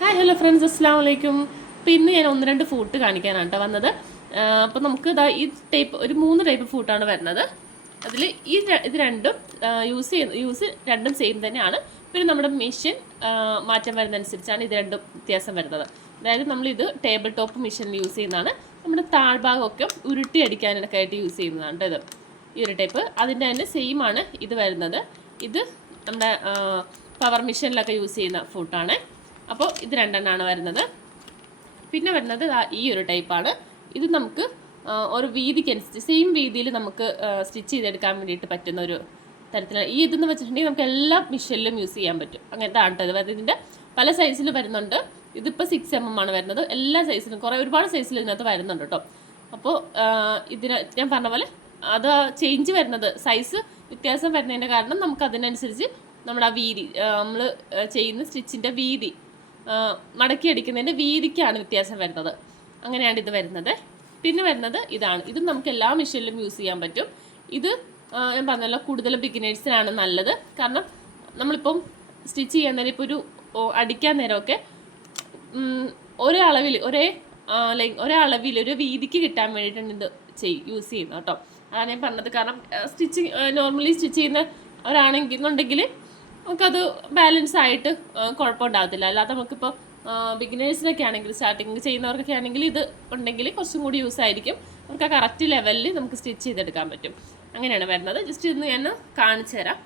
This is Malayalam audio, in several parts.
ഹായ് ഹലോ ഫ്രണ്ട്സ് അസ്സാം വലൈക്കും അപ്പോൾ ഇന്ന് ഞാൻ ഒന്ന് രണ്ട് ഫൂട്ട് കാണിക്കാനാണ് കേട്ടോ വന്നത്. അപ്പോൾ നമുക്ക് ഇതാ ഈ ടൈപ്പ് ഒരു മൂന്ന് ടൈപ്പ് ഫൂട്ടാണ് വരുന്നത്. അതിൽ ഈ ഇത് രണ്ടും യൂസ് ചെയ്യുന്ന യൂസ് രണ്ടും സെയിം തന്നെയാണ്. പിന്നെ നമ്മുടെ മെഷീൻ മാറ്റം വരുന്നതനുസരിച്ചാണ് ഇത് രണ്ടും വ്യത്യാസം വരുന്നത്. അതായത് നമ്മളിത് ടേബിൾ ടോപ്പ് മെഷീനിൽ യൂസ് ചെയ്യുന്നതാണ്. നമ്മുടെ താഴ്ഭാഗമൊക്കെ ഉരുട്ടി അടിക്കാനൊക്കെ ആയിട്ട് യൂസ് ചെയ്യുന്നതാണ് ഇത്. ഈ ഒരു ടൈപ്പ് അതിന്റെ തന്നെ സെയിമാണ് ഇത് വരുന്നത്. ഇത് നമ്മുടെ പവർ മെഷീനിലൊക്കെ യൂസ് ചെയ്യുന്ന ഫൂട്ടാണ് അപ്പോൾ ഇത് രണ്ടെണ്ണമാണ് വരുന്നത്. പിന്നെ വരുന്നത് ഈ ഒരു ടൈപ്പാണ് ഇത് നമുക്ക് ഒരു വീതിക്കനുസരിച്ച് സെയിം വീതിയിൽ നമുക്ക് സ്റ്റിച്ച് ചെയ്തെടുക്കാൻ വേണ്ടിയിട്ട് പറ്റുന്ന ഒരു തരത്തിലാണ് ഈ ഇതെന്ന് വെച്ചിട്ടുണ്ടെങ്കിൽ നമുക്ക് എല്ലാ മിഷനിലും യൂസ് ചെയ്യാൻ പറ്റും. അങ്ങനത്തെ ആണ് അതായത് ഇത് ഇതിന്റെ പല സൈസിൽ വരുന്നുണ്ട്. ഇതിപ്പോൾ സിക്സ് എം എം ആണ് വരുന്നത്. എല്ലാ സൈസിലും കുറേ ഒരുപാട് സൈസിൽ ഇതിനകത്ത് വരുന്നുണ്ട് കേട്ടോ അപ്പോൾ ഇതിന് ഞാൻ പറഞ്ഞ പോലെ അത് ചേഞ്ച് വരുന്നത് സൈസ് വ്യത്യാസം വരുന്നതിന്റെ കാരണം നമുക്ക് അതിനനുസരിച്ച് നമ്മുടെ ആ വീതി നമ്മൾ ചെയ്യുന്ന സ്റ്റിച്ചിന്റെ വീതി മടക്കി അടിക്കുന്നതിന്റെ വീതിക്കാണ് വ്യത്യാസം വരുന്നത്. അങ്ങനെയാണ് ഇത് വരുന്നത്. പിന്നെ വരുന്നത് ഇതാണ്. ഇതും നമുക്ക് എല്ലാ മെഷീനിലും യൂസ് ചെയ്യാൻ പറ്റും. ഇത് ഞാൻ പറഞ്ഞല്ലോ കൂടുതൽ ബിഗിനേഴ്സിനാണ് നല്ലത്. കാരണം നമ്മളിപ്പം സ്റ്റിച്ച് ചെയ്യാൻ നേരം ഇപ്പോൾ ഒരു അടിക്കാൻ നേരമൊക്കെ ഒരേ അളവിൽ ഒരേ ലൈക്ക് ഒരേ അളവിൽ ഒരു വീതിക്ക് കിട്ടാൻ വേണ്ടിയിട്ടാണ് ഇത് ചെയ് യൂസ് ചെയ്യുന്നത് കേട്ടോ. അതാണ് ഞാൻ പറഞ്ഞത്. കാരണം സ്റ്റിച്ചിങ് നോർമലി സ്റ്റിച്ച് ചെയ്യുന്ന ഒരാണെങ്കിൽ എന്നുണ്ടെങ്കിൽ നമുക്കത് ബാലൻസ് ആയിട്ട് കുഴപ്പമുണ്ടാകത്തില്ല. അല്ലാതെ നമുക്കിപ്പോൾ ബിഗിനേഴ്സിനൊക്കെ ആണെങ്കിൽ സ്റ്റാർട്ടിങ് ചെയ്യുന്നവർക്കൊക്കെ ആണെങ്കിൽ ഇത് ഉണ്ടെങ്കിൽ കുറച്ചും കൂടി യൂസ് ആയിരിക്കും. നമുക്ക് ആ കറക്റ്റ് ലെവലിൽ നമുക്ക് സ്റ്റിച്ച് ചെയ്തെടുക്കാൻ പറ്റും. അങ്ങനെയാണ് വരുന്നത്. ജസ്റ്റ് ഇന്ന് ഞാൻ കാണിച്ചു തരാം.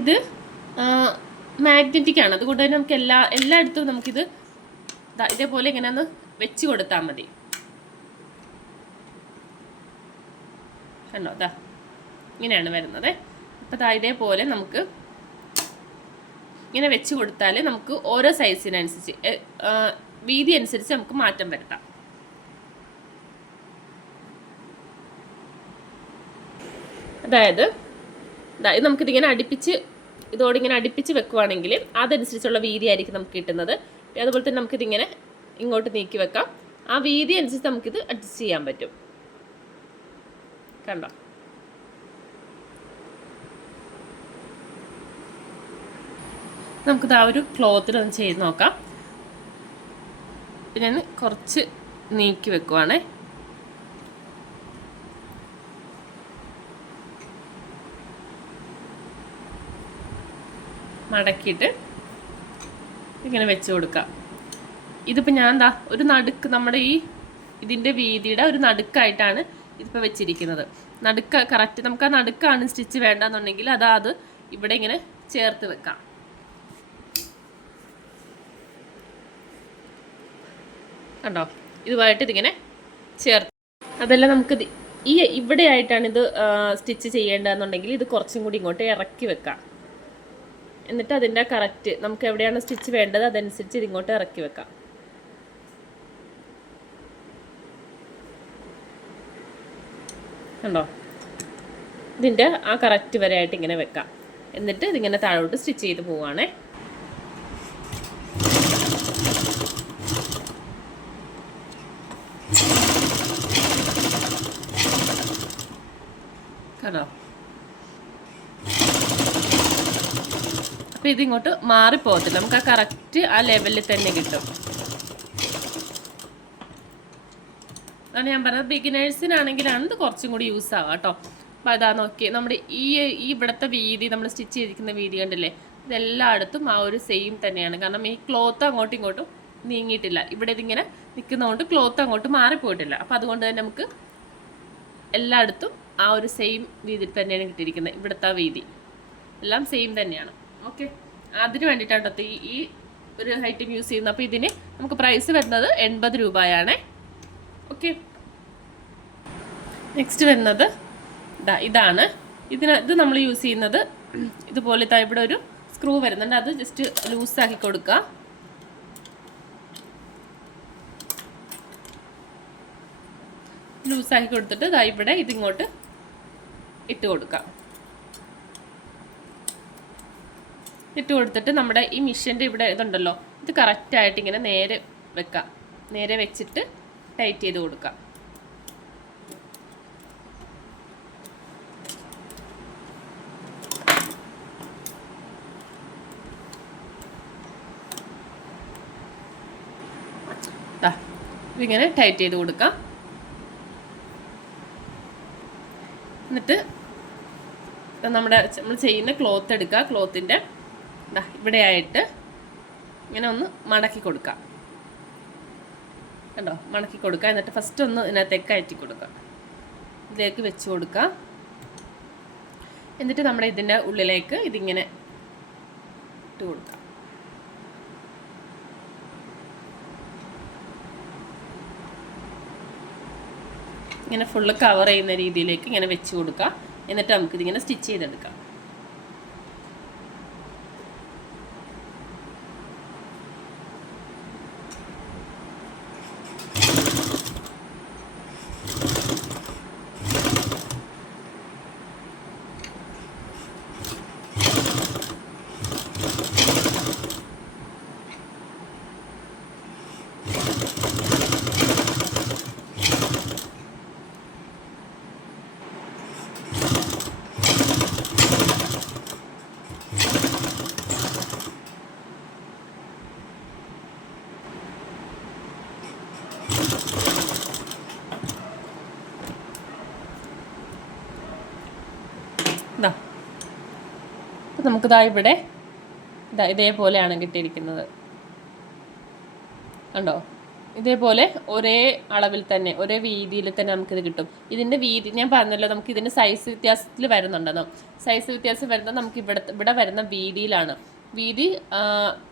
ഇത് മാഗ്നറ്റിക് ആണ്. അതുകൊണ്ട് തന്നെ നമുക്ക് എല്ലാ എല്ലായിടത്തും നമുക്കിത് ഇതേപോലെ ഇങ്ങനെ ഒന്ന് വെച്ച് കൊടുത്താൽ മതി. കണ്ടോ? അതാ ഇങ്ങനെയാണ് വരുന്നത്. അപ്പോൾ ഇതേപോലെ നമുക്ക് ഇങ്ങനെ വെച്ച് കൊടുത്താൽ നമുക്ക് ഓരോ സൈസിനനുസരിച്ച് വീതി അനുസരിച്ച് നമുക്ക് മാറ്റം വരുത്താം. അതായത് ഇത് നമുക്കിതിങ്ങനെ അടുപ്പിച്ച് ഇതോടെ ഇങ്ങനെ അടുപ്പിച്ച് വെക്കുവാണെങ്കിൽ അതനുസരിച്ചുള്ള വീതി ആയിരിക്കും നമുക്ക് കിട്ടുന്നത്. അതുപോലെ തന്നെ നമുക്കിതിങ്ങനെ ഇങ്ങോട്ട് നീക്കി വെക്കാം. ആ വീതി അനുസരിച്ച് നമുക്കിത് അഡ്ജസ്റ്റ് ചെയ്യാൻ പറ്റും. കണ്ടോ? നമുക്കിത് ആ ഒരു ക്ലോത്തിൽ ഒന്ന് ചെയ്ത് നോക്കാം. പിന്നെ കുറച്ച് നീക്കി വെക്കുവാണേ. മടക്കിയിട്ട് ഇങ്ങനെ വെച്ച് കൊടുക്കാം. ഇതിപ്പോൾ ഞാൻ എന്താ ഒരു നടുക്ക് നമ്മുടെ ഈ ഇതിന്റെ വീതിയുടെ ഒരു നടുക്കായിട്ടാണ് ഇതിപ്പോൾ വെച്ചിരിക്കുന്നത്. നടുക്ക് കറക്റ്റ് നമുക്ക് ആ നടുക്കാണ് സ്റ്റിച്ച് വേണ്ടെന്നുണ്ടെങ്കിൽ അതാ അത് ഇവിടെ ഇങ്ങനെ ചേർത്ത് വെക്കാം. കണ്ടോ? ഇതുമായിട്ട് ഇതിങ്ങനെ ചേർത്ത്. അതെല്ലാം നമുക്ക് ഈ ഇവിടെ ആയിട്ടാണ് ഇത് സ്റ്റിച്ച് ചെയ്യേണ്ടതെന്നുണ്ടെങ്കിൽ ഇത് കുറച്ചും കൂടി ഇങ്ങോട്ട് ഇറക്കി വെക്കാം. എന്നിട്ട് അതിന്റെ കറക്റ്റ് നമുക്ക് എവിടെയാണ് സ്റ്റിച്ച് വേണ്ടത് അതനുസരിച്ച് ഇതിങ്ങോട്ട് ഇറക്കി വെക്കാം. കണ്ടോ? ഇതിന്റെ ആ കറക്റ്റ് വരെ ആയിട്ട് ഇങ്ങനെ വെക്കാം. എന്നിട്ട് ഇതിങ്ങനെ താഴോട്ട് സ്റ്റിച്ച് ചെയ്ത് പോവുകയാണേ കണ്ടോ അപ്പോൾ ഇതിങ്ങോട്ട് മാറിപ്പോകത്തില്ല. നമുക്ക് ആ കറക്റ്റ് ആ ലെവലിൽ തന്നെ കിട്ടും. അതാണ് ഞാൻ പറഞ്ഞത്. ബിഗിനേഴ്സിനാണെങ്കിലാണ് ഇത് കുറച്ചും കൂടി യൂസ് ആവുക കേട്ടോ. അപ്പോൾ അതാ നോക്കി നമ്മുടെ ഈ ഈ ഇവിടുത്തെ വീതി നമ്മൾ സ്റ്റിച്ച് ചെയ്തിരിക്കുന്ന വീതി കണ്ടില്ലേ? ഇതെല്ലായിടത്തും ആ ഒരു സെയിം തന്നെയാണ്. കാരണം ഈ ക്ലോത്ത് അങ്ങോട്ടും ഇങ്ങോട്ടും നീങ്ങിയിട്ടില്ല. ഇവിടെ ഇതിങ്ങനെ നിൽക്കുന്നതുകൊണ്ട് ക്ലോത്ത് അങ്ങോട്ട് മാറിപ്പോയിട്ടില്ല. അപ്പോൾ അതുകൊണ്ട് തന്നെ നമുക്ക് എല്ലായിടത്തും ആ ഒരു സെയിം വീതി തന്നെയാണ് കിട്ടിയിരിക്കുന്നത്. ഇവിടുത്തെ വീതി. എല്ലാം സെയിം തന്നെയാണ്. ഓക്കെ അതിന് വേണ്ടിയിട്ടാണ് ഈ ഈ ഒരു ഐറ്റം യൂസ് ചെയ്യുന്നത്. അപ്പോൾ ഇതിന് നമുക്ക് പ്രൈസ് വരുന്നത് എൺപത് രൂപയാണ്. ഓക്കെ നെക്സ്റ്റ് വരുന്നത് ഇതാ ഇതാണ്. ഇതിന് ഇത് നമ്മൾ യൂസ് ചെയ്യുന്നത് ഇതുപോലെ ഇതാ ഇവിടെ ഒരു സ്ക്രൂ വരുന്നുണ്ട്. അത് ജസ്റ്റ് ലൂസാക്കി കൊടുക്കുക. ലൂസാക്കി കൊടുത്തിട്ട് ഇതാ ഇവിടെ ഇതിങ്ങോട്ട് ഇട്ട് കൊടുക്കാം ഇട്ട് കൊടുത്തിട്ട് നമ്മുടെ ഈ മിഷ്യന്റെ ഇവിടെ ഇതുണ്ടല്ലോ ഇത് കറക്റ്റായിട്ട് ഇങ്ങനെ നേരെ വെക്കാം. നേരെ വെച്ചിട്ട് ടൈറ്റ് ചെയ്ത് കൊടുക്കാം. ഇതിങ്ങനെ ടൈറ്റ് ചെയ്ത് കൊടുക്കാം. എന്നിട്ട് നമ്മുടെ നമ്മൾ ചെയ്യുന്ന ക്ലോത്ത് എടുക്കുക ക്ലോത്തിന്റെ ഇവിടെയായിട്ട് ഇങ്ങനെ ഒന്ന് മടക്കി കൊടുക്കാം. കണ്ടോ? മടക്കി കൊടുക്കുക എന്നിട്ട് ഫസ്റ്റ് ഒന്ന് ഇതിനകത്തേക്ക് കയറ്റി കൊടുക്കുക ഇതിലേക്ക് വെച്ച് കൊടുക്കുക എന്നിട്ട് നമ്മുടെ ഇതിന്റെ ഉള്ളിലേക്ക് ഇതിങ്ങനെ ഇട്ട് കൊടുക്കാം. ഇങ്ങനെ ഫുള്ള് കവർ ചെയ്യുന്ന രീതിയിലേക്ക് ഇങ്ങനെ വെച്ച് കൊടുക്കുക എന്നിട്ട് നമുക്കിതിങ്ങനെ സ്റ്റിച്ച് ചെയ്തെടുക്കാം. അപ്പം നമുക്കിതാ ഇവിടെ ഇതാ ഇതേപോലെയാണ് കിട്ടിയിരിക്കുന്നത്. കണ്ടോ? ഇതേപോലെ ഒരേ അളവിൽ തന്നെ ഒരേ വീതിയിൽ തന്നെ നമുക്കിത് കിട്ടും. ഇതിന്റെ വീതി ഞാൻ പറഞ്ഞല്ലോ നമുക്ക് ഇതിന്റെ സൈസ് വ്യത്യാസത്തിൽ വരുന്നുണ്ടെന്നോ? സൈസ് വ്യത്യാസം വരുന്നത് നമുക്ക് ഇവിടെ ഇവിടെ വരുന്ന വീതിയിലാണ്. വീതി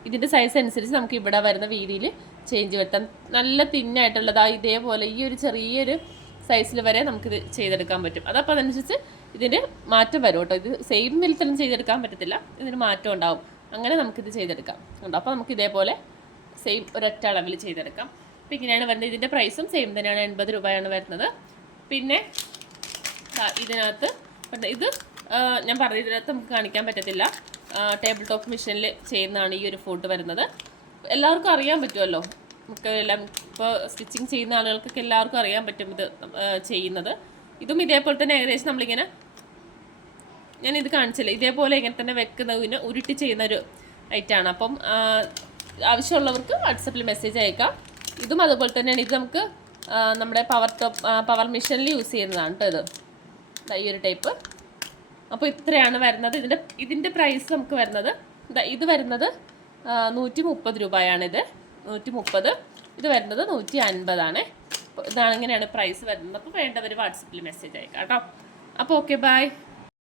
ഇതിന്റെ സൈസ് അനുസരിച്ച് നമുക്ക് ഇവിടെ വരുന്ന വീതിയിൽ ചേഞ്ച് വരുത്താം. നല്ല തിന്നായിട്ടുള്ളതാ ഇതേപോലെ ഈ ഒരു ചെറിയൊരു സൈസിൽ വരെ നമുക്കിത് ചെയ്തെടുക്കാൻ പറ്റും. അതപ്പോൾ അതനുസരിച്ച് ഇതിന് മാറ്റം വരും കേട്ടോ. ഇത് സെയിം വിലത്തിലും ചെയ്തെടുക്കാൻ പറ്റത്തില്ല. ഇതിന് മാറ്റം ഉണ്ടാവും. അങ്ങനെ നമുക്കിത് ചെയ്തെടുക്കാം. ഉണ്ടോ അപ്പോൾ നമുക്ക് ഇതേപോലെ സെയിം ഒരൊറ്റ അളവിൽ ചെയ്തെടുക്കാം. അപ്പോൾ ഇങ്ങനെയാണ് വരുന്നത്. ഇതിന്റെ പ്രൈസും സെയിം തന്നെയാണ്. എൺപത് രൂപയാണ് വരുന്നത്. പിന്നെ ഇതിനകത്ത്. ഇത് ഞാൻ പറഞ്ഞ ഇതിനകത്ത് നമുക്ക് കാണിക്കാൻ പറ്റത്തില്ല. ടേബിൾ ടോപ്പ് മെഷീനിൽ ചെയ്യുന്നതാണ് ഈ ഒരു ഫുഡ് വരുന്നത്. എല്ലാവർക്കും അറിയാൻ പറ്റുമല്ലോ. നമുക്ക് എല്ലാം ഇപ്പോൾ സ്റ്റിച്ചിങ് ചെയ്യുന്ന ആളുകൾക്കൊക്കെ എല്ലാവർക്കും അറിയാൻ പറ്റും ഇത് ചെയ്യുന്നത്. ഇതും ഇതേപോലെ തന്നെ ഏകദേശം നമ്മളിങ്ങനെ ഞാൻ ഇത് കാണിച്ചില്ല? ഇതേപോലെ ഇങ്ങനെ തന്നെ വെക്കുന്നതിന് ഉരുട്ടി ചെയ്യുന്ന ഒരു ഐറ്റാണ് അപ്പം ആവശ്യമുള്ളവർക്ക് വാട്സപ്പിൽ മെസ്സേജ് അയക്കാം. ഇതും അതുപോലെ തന്നെയാണ്. ഇത് നമുക്ക് നമ്മുടെ പവർ ടോപ്പ് പവർ മെഷീനിൽ യൂസ് ചെയ്യുന്നതാണ് കേട്ടോ ഇത്. ഈ ഒരു ടൈപ്പ് അപ്പോൾ ഇത്രയാണ് വരുന്നത്. ഇതിന്റെ ഇതിന്റെ പ്രൈസ് നമുക്ക് വരുന്നത് ഇത് വരുന്നത് നൂറ്റി മുപ്പത് രൂപയാണിത്. നൂറ്റി മുപ്പത് ഇത് വരുന്നത് നൂറ്റി അൻപതാണ് ഇതാണ് ഇങ്ങനെയാണ് പ്രൈസ് വരുന്നത്. അപ്പോൾ വേണ്ടവർ വാട്സപ്പിൽ മെസ്സേജ് അയക്കാം കേട്ടോ അപ്പോൾ ഓക്കെ ബൈ